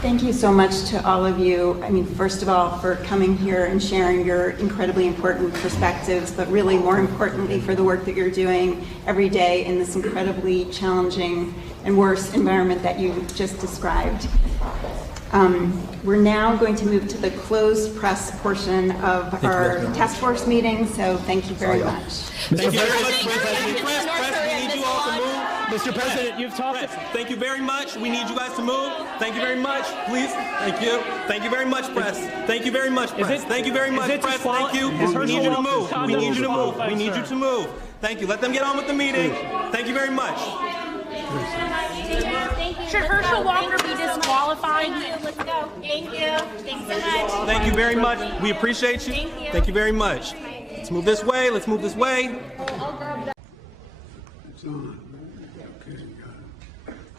Thank you so much to all of you. I mean, first of all, for coming here and sharing your incredibly important perspectives, but really more importantly for the work that you're doing every day in this incredibly challenging and worse environment that you just described. We're now going to move to the closed press portion of our task force meeting, so thank you very much. Thank you very much, Press, we need you all to move. Mr. President, you've talked. Thank you very much. We need you guys to move. Thank you very much. Please. Thank you. Thank you very much, Press. Thank you very much, Press. Thank you very much, Press. Thank you. We need you to move. We need you to move. We need you to move. Thank you. Let them get on with the meeting. Thank you very much. Should Herschel Walker be disqualified? Let's go. Thank you. Thanks so much. Thank you very much. We appreciate you. Thank you. Thank you very much. Let's move this way. Let's move this way. It's on.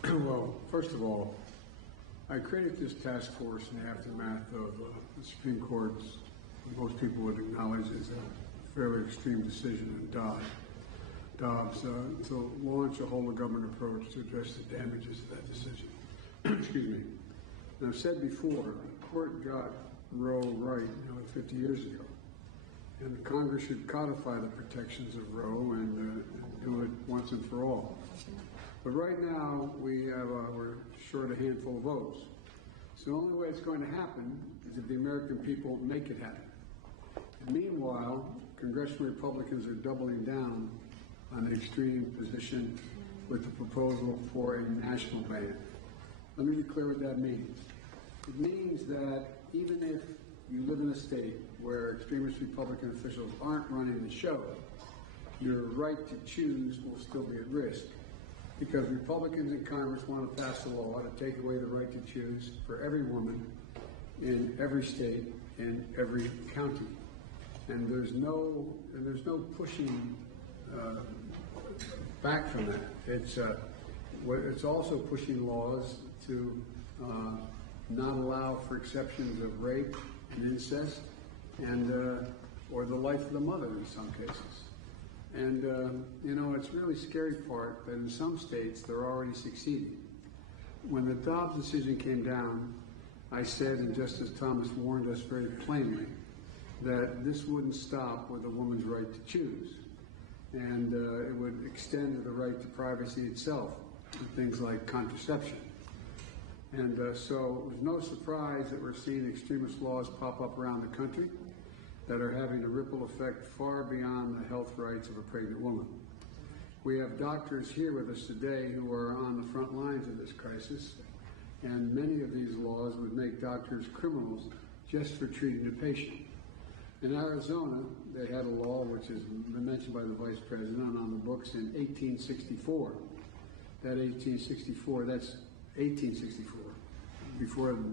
Okay. Well, first of all, I created this task force in the aftermath of the Supreme Court's, most people would acknowledge, is a fairly extreme decision in Dobbs to launch a whole of government approach to address the damages of that decision. Excuse me. And I've said before, the court got Roe right 50 years ago. And Congress should codify the protections of Roe and do it once and for all. But right now, we're short a handful of votes. So the only way it's going to happen is if the American people make it happen. And meanwhile, congressional Republicans are doubling down on the extreme position with the proposal for a national ban. Let me be clear what that means. It means that even if you live in a state where extremist Republican officials aren't running the show, your right to choose will still be at risk, because Republicans in Congress want to pass a law to take away the right to choose for every woman in every state and every county. And there's no pushing back from that. It's also pushing laws to not allow for exceptions of rape and incest, and or the life of the mother in some cases. And it's really scary part that in some states they're already succeeding. When the Dobbs decision came down, I said, and Justice Thomas warned us very plainly, that this wouldn't stop with a woman's right to choose. And it would extend to the right to privacy itself, and things like contraception. And so it was no surprise that we're seeing extremist laws pop up around the country that are having a ripple effect far beyond the health rights of a pregnant woman. We have doctors here with us today who are on the front lines of this crisis, and many of these laws would make doctors criminals just for treating a patient. In Arizona, they had a law which has been mentioned by the Vice President and on the books in 1864. That's 1864,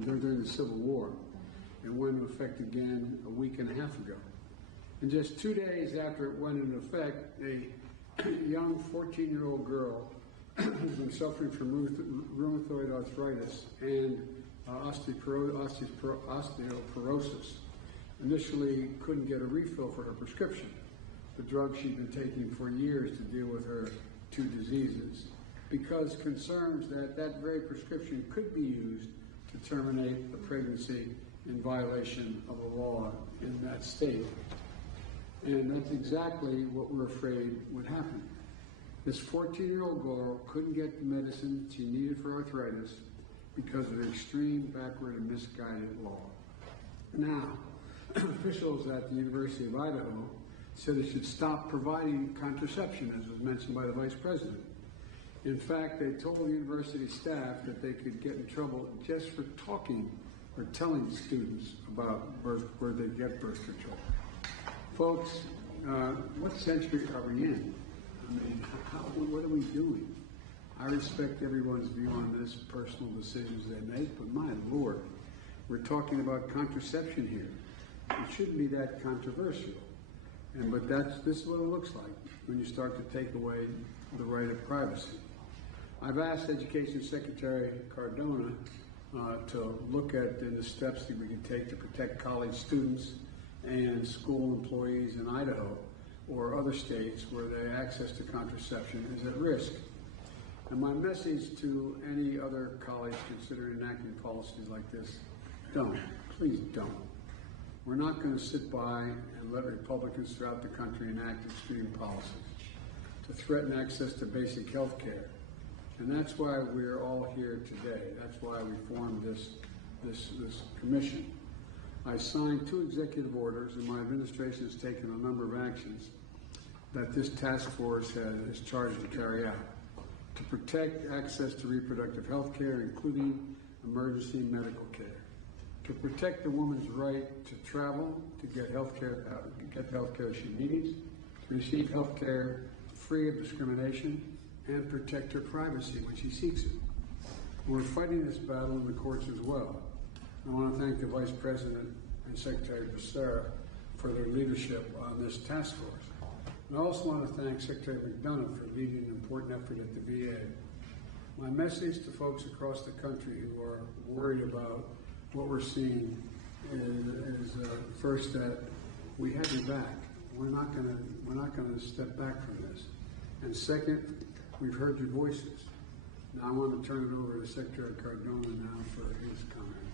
during the Civil War, and went into effect again a week and a half ago. And just 2 days after it went into effect, a young 14-year-old girl who's been suffering from rheumatoid arthritis and osteoporosis initially couldn't get a refill for her prescription, the drug she'd been taking for years to deal with her two diseases, because concerns that that very prescription could be used to terminate a pregnancy in violation of a law in that state. And that's exactly what we're afraid would happen. This 14-year-old girl couldn't get the medicine she needed for arthritis because of the extreme, backward, and misguided law. Now, officials at the University of Idaho said it should stop providing contraception, as was mentioned by the Vice President. In fact, they told the university staff that they could get in trouble just for talking or telling students about where they get birth control. Folks, what century are we in? I mean, what are we doing? I respect everyone's view on this, personal decisions they make, but my Lord, we're talking about contraception here. It shouldn't be that controversial. But this is what it looks like when you start to take away the right of privacy. I've asked Education Secretary Cardona to look at the steps that we can take to protect college students and school employees in Idaho or other states where the access to contraception is at risk. And my message to any other colleagues considering enacting policies like this, don't. Please don't. We're not going to sit by and let Republicans throughout the country enact extreme policies to threaten access to basic health care. And that's why we're all here today. That's why we formed this commission. I signed 2 executive orders, and my administration has taken a number of actions that this task force is charged to carry out to protect access to reproductive health care, including emergency medical care, to protect the woman's right to travel, to get the health care she needs, to receive health care free of discrimination, and protect her privacy when she seeks it. We're fighting this battle in the courts as well. I want to thank the Vice President and Secretary Becerra for their leadership on this task force. And I also want to thank Secretary McDonough for leading an important effort at the VA. My message to folks across the country who are worried about what we're seeing is first that we have your back. We're not going to step back from this. And second, we've heard your voices. Now I want to turn it over to Secretary Cardona now for his comments.